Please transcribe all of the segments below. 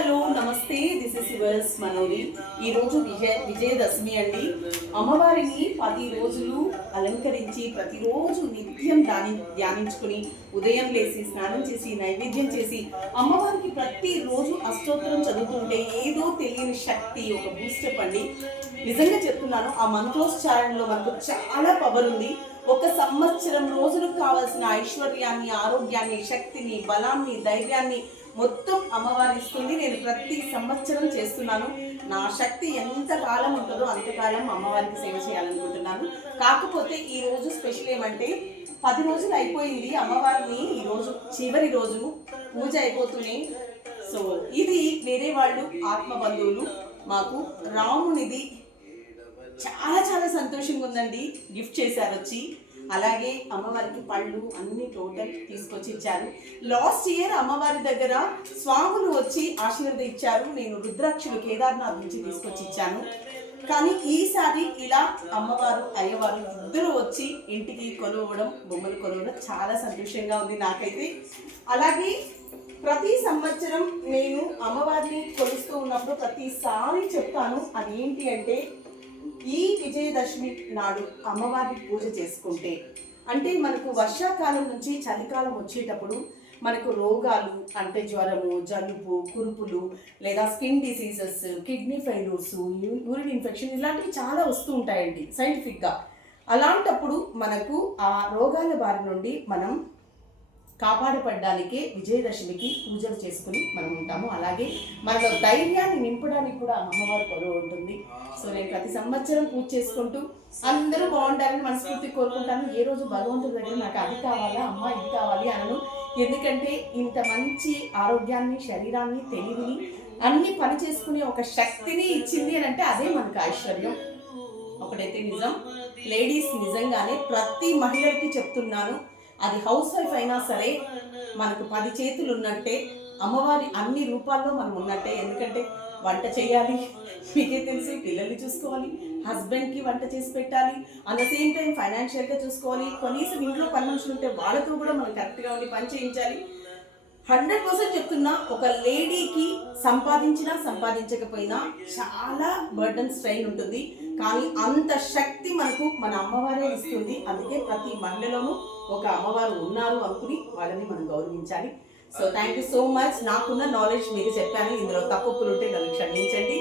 Hello నమస్తే, this is yours Manori. ఈరోజు విజయదశమి అండి. అమ్మవారిని 10 రోజులు అలంకరించి ప్రతిరోజు నిత్యం ధ్యానించుకుని ఉదయం లేచి స్నానం చేసి నైవేద్యం చేసి అమ్మవారికి ప్రతిరోజు అష్టోత్తరం చదువుతుంటే ఏదో తెలియని శక్తి, ఒక బూస్టప్ అండి. నిజంగా చెప్తున్నాను, ఆ మంత్రోచ్చారణలో మనకు చాలా పవర్ ఉంది. ఒక సంవత్సరం రోజులకు కావాల్సిన ఐశ్వర్యాన్ని, ఆరోగ్యాన్ని, శక్తిని, బలాన్ని, ధైర్యాన్ని మొత్తం అమ్మవారి ఇస్తుంది. నేను ప్రతి సంవత్సరం చేస్తున్నాను. నా శక్తి ఎంత కాలం ఉంటుందో అంతకాలం అమ్మవారికి సేవ చేయాలనుకుంటున్నాను. కాకపోతే ఈ రోజు స్పెషల్ ఏమంటే 10 రోజులు అయిపోయింది అమ్మవారిని, ఈరోజు చివరి రోజు పూజ అయిపోతూనే. సో ఇది వేరే వాళ్ళు ఆత్మ బంధువులు మాకు రామునిది చాలా చాలా సంతోషంగా ఉందండి. గిఫ్ట్ చేశారు వచ్చి. అలాగే అమ్మవారికి పళ్ళు అన్ని టోటల్ తీసుకొచ్చి ఇచ్చారు. లాస్ట్ ఇయర్ అమ్మవారి దగ్గర స్వాములు వచ్చి ఆశీర్వదించారు. నేను రుద్రాక్షలు కేదార్నాథ్ నుంచి తీసుకొచ్చి ఇచ్చాను. కానీ ఈసారి ఇలా అమ్మవారు అయ్యవారు ఇద్దరు వచ్చి ఇంటికి కొలవడం, బొమ్మలు కొలవడం చాలా సంతోషంగా ఉంది నాకైతే. అలాగే ప్రతి సంవత్సరం నేను అమ్మవారిని కొలుస్తూ ఉన్నప్పుడు ప్రతిసారి చెప్తాను, అది ఏంటి అంటే ఈ విజయదశమి నాడు అమ్మవారి పూజ చేసుకుంటే, అంటే మనకు వర్షాకాలం నుంచి చలికాలం వచ్చేటప్పుడు మనకు రోగాలు అంటే జ్వరము, జలుబు, కురుపులు, లేదా skin diseases, kidney failures, urine infection ఇలాంటివి చాలా వస్తూ ఉంటాయండి సైంటిఫిక్గా. అలాంటప్పుడు మనకు ఆ రోగాల బారి నుండి మనం కాపాడపడడానికే విజయదశమికి పూజలు చేసుకుని మనం ఉంటాము. అలాగే మనలో ధైర్యాన్ని నింపడానికి కూడా అమ్మవారి కొలువు ఉంటుంది. సో నేను ప్రతి సంవత్సరం పూజ చేసుకుంటూ అందరూ బాగుండాలని మనస్ఫూర్తి కోరుకుంటాను. ఏ రోజు భగవంతుడి దగ్గర నాకు అది కావాలా, అమ్మ ఇది కావాలి అనను. ఎందుకంటే ఇంత మంచి ఆరోగ్యాన్ని, శరీరాన్ని, తెలివిని అన్ని పని చేసుకునే ఒక శక్తిని ఇచ్చింది అని అంటే అదే మనకు ఐశ్వర్యం. ఒకటైతే నిజం, లేడీస్ నిజంగానే ప్రతి మహిళకి చెప్తున్నాను, అది హౌస్ వైఫ్ అయినా సరే మనకు 10 చేతులు ఉన్నట్టే, అమ్మవారి అన్ని రూపాల్లో మనం ఉన్నట్టే. ఎందుకంటే వంట చేయాలి, మీకే తెలిసి పిల్లల్ని చూసుకోవాలి, హస్బెండ్కి వంట చేసి పెట్టాలి, అట్ ద సేమ్ టైం ఫైనాన్షియల్గా చూసుకోవాలి. కనీసం ఇంట్లో పని మనుషులు ఉంటే వాళ్ళతో కూడా మనం కరెక్ట్గా ఉండి పని చేయించాలి. 100% చెప్తున్నా, ఒక లేడీకి సంపాదించినా సంపాదించకపోయినా చాలా బర్డన్ స్ట్రెయిన్ ఉంటుంది. కానీ అంత శక్తి మనకు మన అమ్మవారే ఇస్తుంది. అందుకే ప్రతి మహిళలోనూ ఒక అమ్మవారు ఉన్నారు అనుకుని వాళ్ళని మనం గౌరవించాలి. So thank you so much. నాకున్న నాలెడ్జ్ మీకు చెప్పాను, ఇందులో తప్పులు ఉంటే నన్ను క్షమించండి.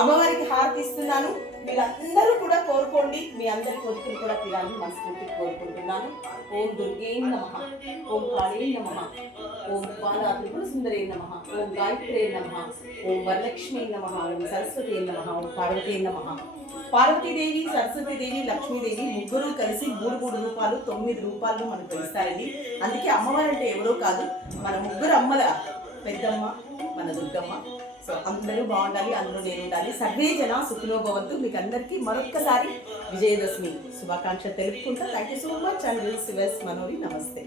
అమ్మవారికి హారతి ఇస్తున్నాను. మీరందరూ కూడా కోరుకోండి, మీ అందరి కోరికలు కూడా తీరాలని మనస్ఫూర్తిగా కోరుకుంటున్నాను. ఓం దుర్గే నమః, ఓం కాళీ నమః, ఓం బాలా త్రిపుర సుందరే నమః, ఓం గాయత్రే నమః, ఓం వరలక్ష్మీ నమః, ఓం సరస్వతి నమః, ఓం పార్వతీ నమః. పార్వతీదేవి, సరస్వతీదేవి, లక్ష్మీదేవి ముగ్గురు కలిసి 3 రూపాలు 9 రూపాయలు మనకు ఇస్తారండి. అందుకే అమ్మవారు అంటే ఎవరో కాదు, మన ముగ్గురు అమ్మల పెద్దమ్మ మన దుర్గమ్మ. సో అందరూ బాగుండాలి, అందరూ నేను ఉండాలి. సర్వే జన సుఖినో భవంతు. మీకు అందరికీ మరొక్కసారి విజయదశమి శుభాకాంక్షలు తెలుపుకుంటా. Thank you so much. And this is Manori. నమస్తే.